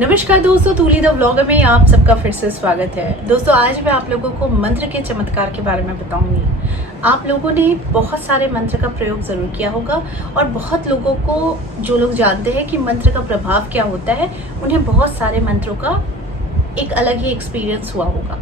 नमस्कार दोस्तों, तूली the vlogger में आप सबका फिर से स्वागत है। दोस्तों, आज मैं आप लोगों को मंत्र के चमत्कार के बारे में बताऊंगी। आप लोगों ने बहुत सारे मंत्र का प्रयोग ज़रूर किया होगा और बहुत लोगों को, जो लोग जानते हैं कि मंत्र का प्रभाव क्या होता है, उन्हें बहुत सारे मंत्रों का एक अलग ही एक्सपीरियंस हुआ होगा।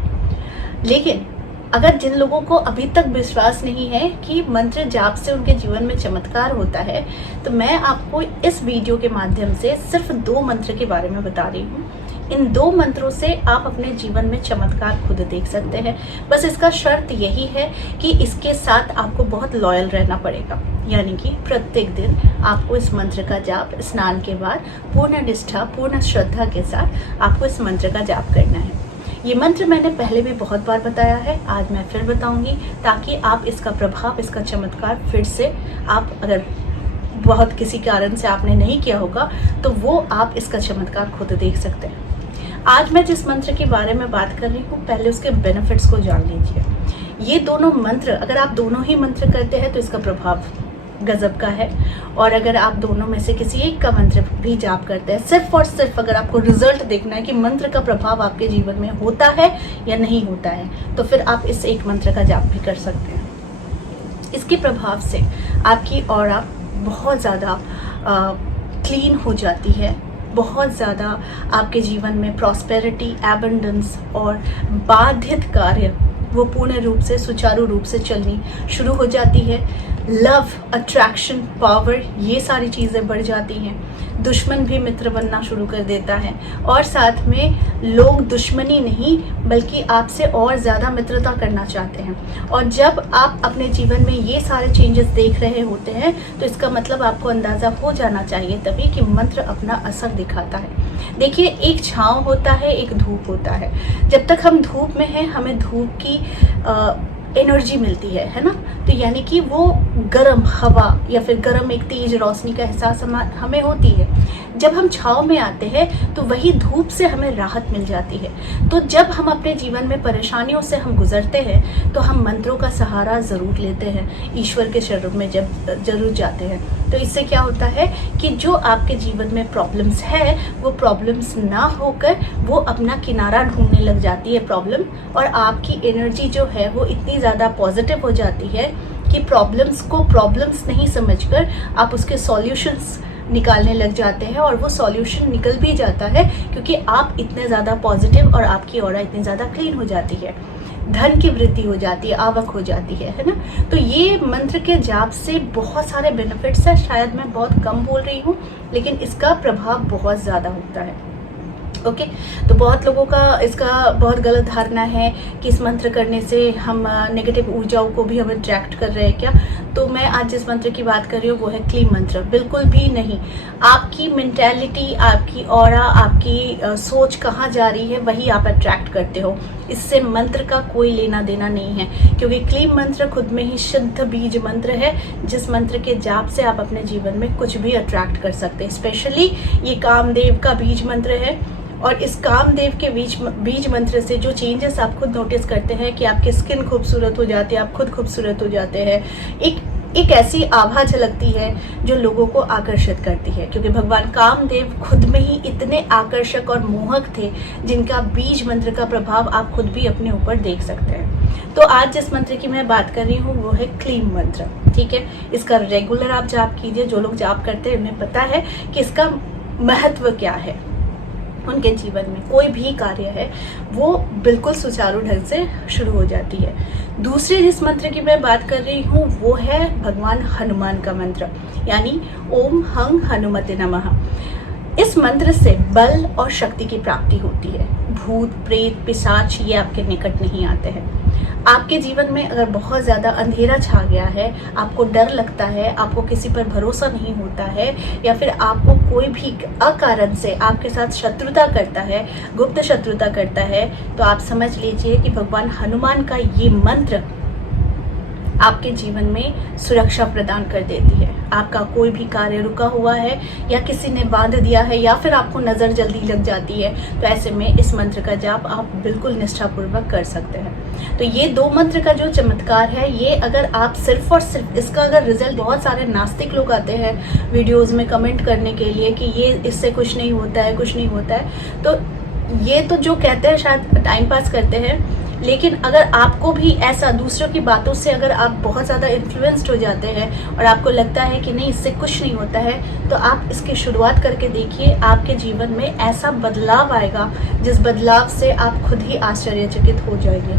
लेकिन अगर जिन लोगों को अभी तक विश्वास नहीं है कि मंत्र जाप से उनके जीवन में चमत्कार होता है, तो मैं आपको इस वीडियो के माध्यम से सिर्फ 2 मंत्र के बारे में बता रही हूँ। इन 2 मंत्रों से आप अपने जीवन में चमत्कार खुद देख सकते हैं। बस इसका शर्त यही है कि इसके साथ आपको बहुत लॉयल रहना पड़ेगा, यानी कि प्रत्येक दिन आपको इस मंत्र का जाप स्नान के बाद पूर्ण निष्ठा, पूर्ण श्रद्धा के साथ आपको इस मंत्र का जाप करना है। ये मंत्र मैंने पहले भी बहुत बार बताया है, आज मैं फिर बताऊंगी, ताकि आप इसका प्रभाव, इसका चमत्कार फिर से, आप अगर बहुत किसी कारण से आपने नहीं किया होगा तो वो आप इसका चमत्कार खुद देख सकते हैं। आज मैं जिस मंत्र के बारे में बात कर रही हूँ, पहले उसके बेनिफिट्स को जान लीजिए। ये दोनों मंत्र, अगर आप दोनों ही मंत्र करते हैं तो इसका प्रभाव गजब का है, और अगर आप दोनों में से किसी एक का मंत्र भी जाप करते हैं, सिर्फ और सिर्फ अगर आपको रिजल्ट देखना है कि मंत्र का प्रभाव आपके जीवन में होता है या नहीं होता है, तो फिर आप इस एक मंत्र का जाप भी कर सकते हैं। इसके प्रभाव से आपकी ऑरा बहुत ज़्यादा क्लीन हो जाती है, बहुत ज़्यादा आपके जीवन में प्रॉस्पेरिटी, एबंडेंस और बाधित कार्य वो पूर्ण रूप से, सुचारू रूप से चलनी शुरू हो जाती है। लव, अट्रैक्शन, पावर, ये सारी चीज़ें बढ़ जाती हैं। दुश्मन भी मित्र बनना शुरू कर देता है, और साथ में लोग दुश्मनी नहीं बल्कि आपसे और ज़्यादा मित्रता करना चाहते हैं। और जब आप अपने जीवन में ये सारे चेंजेस देख रहे होते हैं तो इसका मतलब आपको अंदाज़ा हो जाना चाहिए तभी कि मंत्र अपना असर दिखाता है। देखिए, एक छाँव होता है, एक धूप होता है। जब तक हम धूप में हैं, हमें धूप की एनर्जी मिलती है ना, तो यानी कि वो गर्म हवा या फिर गर्म एक तेज रोशनी का एहसास हमें होती है। जब हम छाँव में आते हैं तो वही धूप से हमें राहत मिल जाती है। तो जब हम अपने जीवन में परेशानियों से हम गुजरते हैं तो हम मंत्रों का सहारा ज़रूर लेते हैं, ईश्वर के शरण में जब जरूर जाते हैं। तो इससे क्या होता है कि जो आपके जीवन में प्रॉब्लम्स है, वो प्रॉब्लम्स ना होकर वो अपना किनारा ढूंढने लग जाती है प्रॉब्लम, और आपकी एनर्जी जो है वो इतनी ज़्यादा पॉजिटिव हो जाती है कि प्रॉब्लम्स को प्रॉब्लम्स नहीं समझकर आप उसके सॉल्यूशंस निकालने लग जाते हैं, और वो सॉल्यूशन निकल भी जाता है क्योंकि आप इतने ज़्यादा पॉजिटिव और आपकी ऑरा इतनी ज़्यादा क्लीन हो जाती है। धन की वृद्धि हो जाती है, आवक हो जाती है ना। तो ये मंत्र के जाप से बहुत सारे बेनिफिट्स हैं। शायद मैं बहुत कम बोल रही हूँ, लेकिन इसका प्रभाव बहुत ज़्यादा होता है। ओके, तो बहुत लोगों का इसका बहुत गलत धारणा है कि इस मंत्र करने से हम नेगेटिव ऊर्जाओं को भी हम अट्रैक्ट कर रहे हैं क्या। तो मैं आज जिस मंत्र की बात कर रही हूँ वो है क्लीन मंत्र। बिल्कुल भी नहीं। आपकी मेंटालिटी, आपकी ऑरा, आपकी सोच कहाँ जा रही है वही आप अट्रैक्ट करते हो। इससे मंत्र का कोई लेना देना नहीं है, क्योंकि क्लीन मंत्र खुद में ही शुद्ध बीज मंत्र है, जिस मंत्र के जाप से आप अपने जीवन में कुछ भी अट्रैक्ट कर सकते हैं। स्पेशली ये कामदेव का बीज मंत्र है, और इस कामदेव के बीज मंत्र से जो चेंजेस आप खुद नोटिस करते हैं कि आपकी स्किन खूबसूरत हो जाती है, आप खुद खूबसूरत हो जाते हैं, एक ऐसी आभा झलकती है जो लोगों को आकर्षित करती है, क्योंकि भगवान कामदेव खुद में ही इतने आकर्षक और मोहक थे, जिनका बीज मंत्र का प्रभाव आप खुद भी अपने ऊपर देख सकते हैं। तो आज जिस मंत्र की मैं बात कर रही हूँ वो है क्लीन मंत्र। ठीक है, इसका रेगुलर आप जाप कीजिए। जो लोग जाप करते हैं उन्हें पता है कि इसका महत्व क्या है। उनके जीवन में कोई भी कार्य है वो बिल्कुल सुचारू ढंग से शुरू हो जाती है। दूसरे जिस मंत्र की मैं बात कर रही हूँ वो है भगवान हनुमान का मंत्र, यानी ओम हंग हनुमते नमः। इस मंत्र से बल और शक्ति की प्राप्ति होती है। भूत, प्रेत, पिशाच ये आपके निकट नहीं आते हैं। आपके जीवन में अगर बहुत ज़्यादा अंधेरा छा गया है, आपको डर लगता है, आपको किसी पर भरोसा नहीं होता है, या फिर आपको कोई भी अकारण से आपके साथ शत्रुता करता है, गुप्त शत्रुता करता है, तो आप समझ लीजिए कि भगवान हनुमान का ये मंत्र आपके जीवन में सुरक्षा प्रदान कर देती है। आपका कोई भी कार्य रुका हुआ है या किसी ने बांध दिया है या फिर आपको नज़र जल्दी लग जाती है, तो ऐसे में इस मंत्र का जाप आप बिल्कुल निष्ठापूर्वक कर सकते हैं। तो ये 2 मंत्र का जो चमत्कार है, ये अगर आप सिर्फ और सिर्फ इसका अगर रिजल्ट, बहुत सारे नास्तिक लोग आते हैं वीडियोज़ में कमेंट करने के लिए कि ये इससे कुछ नहीं होता है, कुछ नहीं होता है, तो ये तो जो कहते हैं शायद टाइम पास करते हैं। लेकिन अगर आपको भी ऐसा दूसरों की बातों से अगर आप बहुत ज़्यादा इन्फ्लुएंस्ड हो जाते हैं और आपको लगता है कि नहीं इससे कुछ नहीं होता है, तो आप इसकी शुरुआत करके देखिए। आपके जीवन में ऐसा बदलाव आएगा जिस बदलाव से आप खुद ही आश्चर्यचकित हो जाएंगे।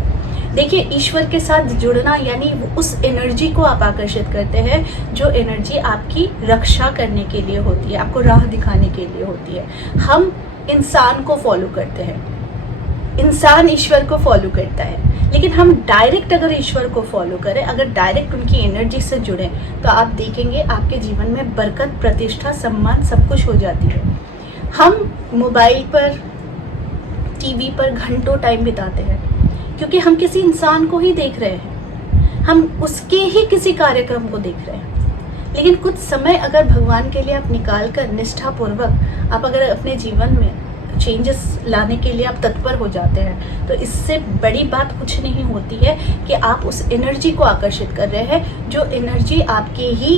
देखिए, ईश्वर के साथ जुड़ना यानी उस एनर्जी को आप आकर्षित करते हैं जो एनर्जी आपकी रक्षा करने के लिए होती है, आपको राह दिखाने के लिए होती है। हम इंसान को फॉलो करते हैं, इंसान ईश्वर को फॉलो करता है, लेकिन हम डायरेक्ट अगर ईश्वर को फॉलो करें, अगर डायरेक्ट उनकी एनर्जी से जुड़े, तो आप देखेंगे आपके जीवन में बरकत, प्रतिष्ठा, सम्मान सब कुछ हो जाती है। हम मोबाइल पर, टीवी पर घंटों टाइम बिताते हैं क्योंकि हम किसी इंसान को ही देख रहे हैं, हम उसके ही किसी कार्यक्रम को देख रहे हैं। लेकिन कुछ समय अगर भगवान के लिए आप निकाल कर निष्ठापूर्वक आप अगर अपने जीवन में चेंजेस लाने के लिए आप तत्पर हो जाते हैं, तो इससे बड़ी बात कुछ नहीं होती है कि आप उस एनर्जी को आकर्षित कर रहे हैं जो एनर्जी आपके ही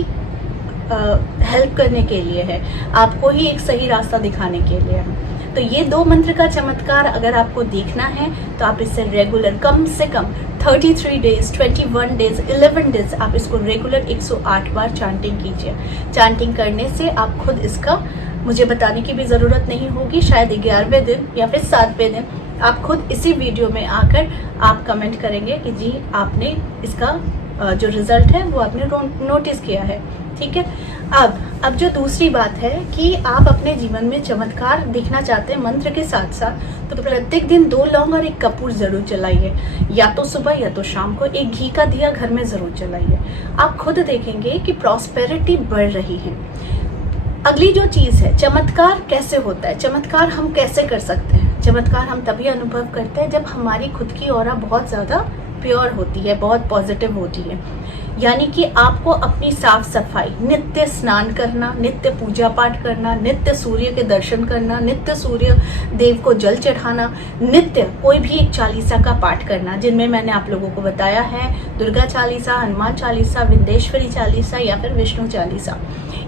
हेल्प करने के लिए है, आपको ही एक सही रास्ता दिखाने के लिए है। तो ये 2 मंत्र का चमत्कार अगर आपको देखना है तो आप इससे रेगुलर कम से कम 33 डेज, 21 डेज, 11 डेज आप इसको रेगुलर 108 बार चांटिंग कीजिए। चांटिंग करने से आप खुद इसका, मुझे बताने की भी ज़रूरत नहीं होगी, शायद 11वें दिन या फिर 7वें दिन आप खुद इसी वीडियो में आकर आप कमेंट करेंगे कि जी आपने इसका जो रिजल्ट है वो आपने नोटिस किया है। ठीक है। अब जो दूसरी बात है कि आप अपने जीवन में चमत्कार देखना चाहते हैं मंत्र के साथ साथ, तो प्रत्येक दिन 2 लौंग और 1 कपूर जरूर जलाइए, या तो सुबह या तो शाम को। 1 घी का दिया घर में जरूर जलाइए। आप खुद देखेंगे कि प्रॉस्पेरिटी बढ़ रही है। अगली जो चीज है, चमत्कार कैसे होता है, चमत्कार हम कैसे कर सकते हैं। चमत्कार हम तभी अनुभव करते हैं जब हमारी खुद की ऑरा बहुत ज्यादा प्योर होती है, बहुत पॉजिटिव होती है। यानी कि आपको अपनी साफ सफाई, नित्य स्नान करना, नित्य पूजा पाठ करना, नित्य सूर्य के दर्शन करना, नित्य सूर्य देव को जल चढ़ाना, नित्य कोई भी एक चालीसा का पाठ करना, जिनमें मैंने आप लोगों को बताया है दुर्गा चालीसा, हनुमान चालीसा, विंदेश्वरी चालीसा या फिर विष्णु चालीसा।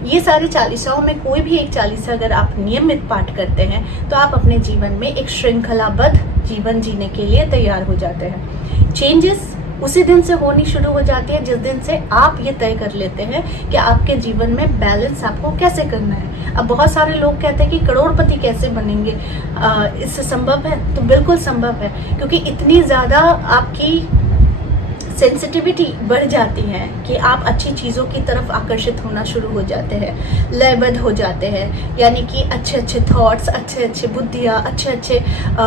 ये सारे चालीसाओं में कोई भी एक चालीसा अगर आप नियमित पाठ करते हैं तो आप अपने जीवन में एक श्रृंखलाबद्ध जीवन जीने के लिए तैयार हो जाते हैं। चेंजेस उसी दिन से होनी शुरू हो जाती है जिस दिन से आप ये तय कर लेते हैं कि आपके जीवन में बैलेंस आपको कैसे करना है। अब बहुत सारे लोग कहते हैं कि करोड़पति कैसे बनेंगे, इससे संभव है? तो बिल्कुल संभव है, क्योंकि इतनी ज़्यादा आपकी सेंसिटिविटी बढ़ जाती है कि आप अच्छी चीज़ों की तरफ आकर्षित होना शुरू हो जाते हैं, लयबद्ध हो जाते हैं। यानी कि अच्छे अच्छे थॉट्स, अच्छे अच्छे बुद्धियाँ, अच्छे अच्छे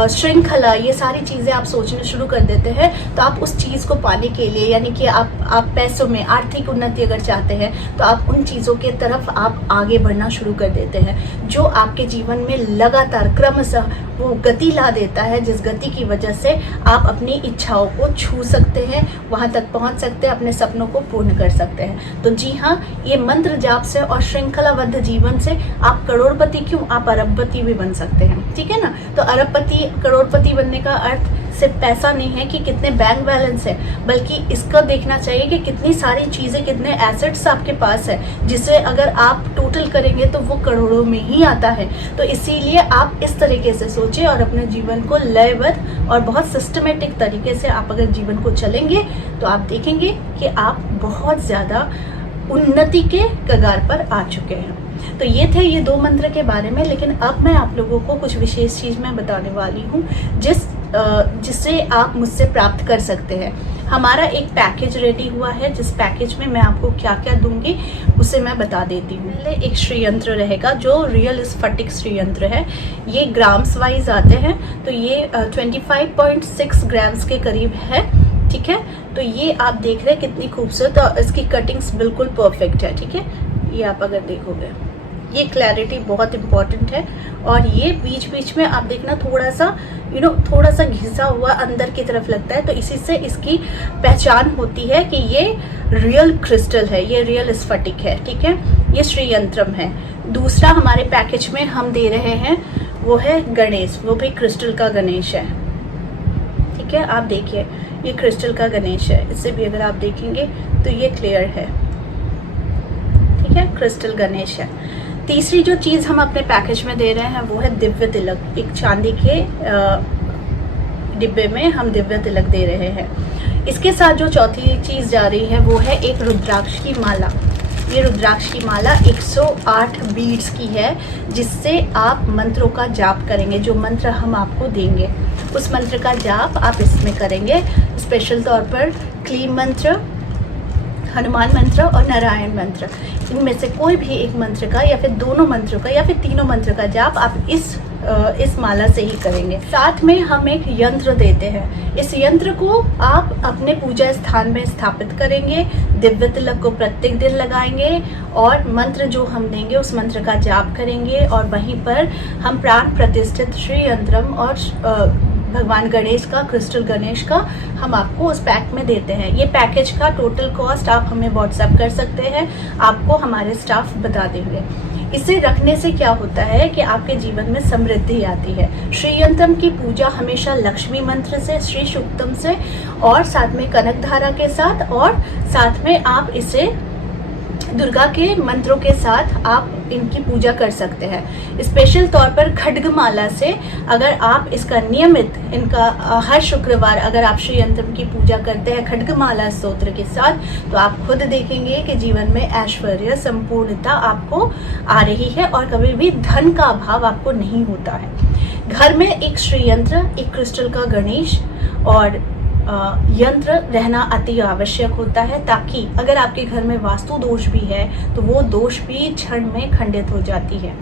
श्रृंखला, ये सारी चीज़ें आप सोचना शुरू कर देते हैं। तो आप उस चीज़ को पाने के लिए, यानी कि आप पैसों में आर्थिक उन्नति अगर चाहते हैं तो आप उन चीज़ों के तरफ आप आगे बढ़ना शुरू कर देते हैं, जो आपके जीवन में लगातार क्रमशः वो गति ला देता है, जिस गति की वजह से आप अपनी इच्छाओं को छू सकते हैं, वहां तक पहुंच सकते हैं, अपने सपनों को पूर्ण कर सकते हैं। तो जी हाँ, ये मंत्र जाप से और श्रृंखलाबद्ध जीवन से आप करोड़पति क्यों, आप अरबपति भी बन सकते हैं। ठीक है ना। तो अरबपति, करोड़पति बनने का अर्थ सिर्फ पैसा नहीं है कि कितने बैंक बैलेंस है, बल्कि इसका देखना चाहिए कि कितनी सारी चीजें, कितने एसेट्स आपके पास है, जिसे अगर आप टोटल करेंगे तो वो करोड़ों में ही आता है। तो इसीलिए आप इस तरीके से सोचें और अपने जीवन को लयबद्ध और बहुत सिस्टमेटिक तरीके से आप अगर जीवन को चलेंगे तो आप देखेंगे कि आप बहुत ज्यादा उन्नति के कगार पर आ चुके हैं। तो ये थे ये 2 मंत्र के बारे में। लेकिन अब मैं आप लोगों को कुछ विशेष चीज मैं बताने वाली हूँ जिससे आप मुझसे प्राप्त कर सकते हैं। हमारा एक पैकेज रेडी हुआ है, जिस पैकेज में मैं आपको क्या क्या दूंगी उसे मैं बता देती हूँ। पहले एक श्री यंत्र रहेगा जो रियल स्फटिक श्री यंत्र है। ये ग्राम्स वाइज आते हैं, तो ये 25.6 ग्राम्स के करीब है। ठीक है। तो ये आप देख रहे हैं कितनी खूबसूरत, और इसकी कटिंग्स बिल्कुल परफेक्ट है। ठीक है। ये आप अगर देखोगे ये क्लैरिटी बहुत इंपॉर्टेंट है। और ये बीच बीच में आप देखना थोड़ा सा थोड़ा सा घिसा हुआ अंदर की तरफ लगता है, तो इसी से इसकी पहचान होती है कि ये रियल क्रिस्टल है, ये रियल स्फटिक है। ठीक है, ये श्री यंत्रम है। दूसरा हमारे पैकेज में हम दे रहे हैं वो है गणेश, वो भी क्रिस्टल का गणेश है। ठीक है, आप देखिए ये क्रिस्टल का गणेश है, इससे भी अगर आप देखेंगे तो ये क्लियर है। ठीक है, क्रिस्टल गणेश है। तीसरी जो चीज हम अपने पैकेज में दे रहे हैं वो है दिव्य तिलक। एक चांदी के डिब्बे में हम दिव्य तिलक दे रहे हैं। इसके साथ जो चौथी चीज जा रही है वो है एक रुद्राक्ष की माला। ये रुद्राक्ष की माला 108 बीड्स की है, जिससे आप मंत्रों का जाप करेंगे। जो मंत्र हम आपको देंगे उस मंत्र का जाप आप इसमें करेंगे। स्पेशल तौर पर क्लीम मंत्र, हनुमान मंत्र और नारायण मंत्र, इनमें से कोई भी एक मंत्र का या फिर दोनों मंत्रों का या फिर तीनों मंत्र का जाप आप इस माला से ही करेंगे। साथ में हम एक यंत्र देते हैं। इस यंत्र को आप अपने पूजा स्थान में स्थापित करेंगे, दिव्य तिलक को प्रत्येक दिन लगाएंगे और मंत्र जो हम देंगे उस मंत्र का जाप करेंगे। और वहीं पर हम प्राण प्रतिष्ठित श्री यंत्रम और भगवान गणेश का, क्रिस्टल गणेश का हम आपको उस पैक में देते हैं। ये पैकेज का टोटल कॉस्ट आप हमें व्हाट्सएप कर सकते हैं, आपको हमारे स्टाफ बता देंगे। इसे रखने से क्या होता है कि आपके जीवन में समृद्धि आती है। श्री यंत्रम की पूजा हमेशा लक्ष्मी मंत्र से, श्री सूक्तम से और साथ में कनक धारा के साथ, और साथ में आप इसे दुर्गा के मंत्रों के साथ आप इनकी पूजा कर सकते हैं। स्पेशल तौर पर खड्गमाला से अगर आप इसका नियमित इनका हर शुक्रवार अगर आप श्री यंत्रम की पूजा करते हैं खड्गमाला स्तोत्र के साथ, तो आप खुद देखेंगे कि जीवन में ऐश्वर्य, संपूर्णता आपको आ रही है और कभी भी धन का अभाव आपको नहीं होता है। घर में एक श्री यंत्र, एक क्रिस्टल का गणेश और यंत्र रहना अति आवश्यक होता है, ताकि अगर आपके घर में वास्तु दोष भी है तो वो दोष भी क्षण में खंडित हो जाती है।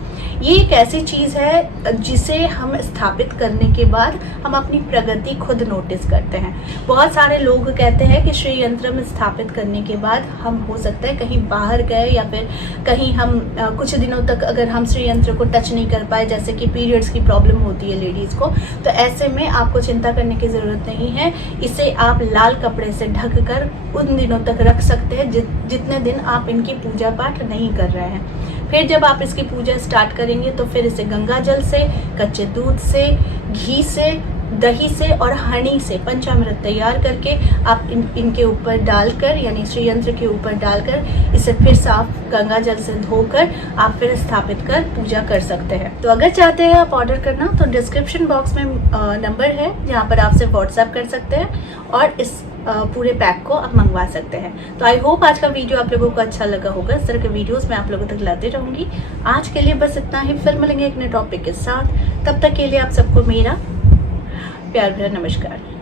ये एक ऐसी चीज है जिसे हम स्थापित करने के बाद हम अपनी प्रगति खुद नोटिस करते हैं। बहुत सारे लोग कहते हैं कि श्री यंत्रम स्थापित करने के बाद हम हो सकता है कहीं बाहर गए या फिर कहीं हम कुछ दिनों तक अगर हम श्री यंत्र को टच नहीं कर पाए, जैसे कि पीरियड्स की प्रॉब्लम होती है लेडीज को, तो ऐसे में आपको चिंता करने की जरूरत नहीं है। इसे आप लाल कपड़े से ढककर उन दिनों तक रख सकते हैं जितने दिन आप इनकी पूजा पाठ नहीं कर रहे हैं। फिर जब आप इसकी पूजा स्टार्ट करेंगे तो फिर इसे गंगा जल से, कच्चे दूध से, घी से, दही से और हनी से पंचामृत तैयार करके आप इनके ऊपर डालकर, यानी श्री यंत्र के ऊपर डालकर इसे फिर साफ गंगा जल से धोकर आप फिर स्थापित कर पूजा कर सकते हैं। तो अगर चाहते हैं आप ऑर्डर करना तो डिस्क्रिप्शन बॉक्स में नंबर है जहाँ पर आप सिर्फ व्हाट्सएप कर सकते हैं और इस पूरे पैक को आप मंगवा सकते हैं। तो आई होप आज का वीडियो आप लोगों को अच्छा लगा होगा। इस तरह के वीडियोस मैं आप लोगों तक लाती रहूंगी। आज के लिए बस इतना ही, फिर मिलेंगे एक नए टॉपिक के साथ। तब तक के लिए आप सबको मेरा प्यार भरा नमस्कार।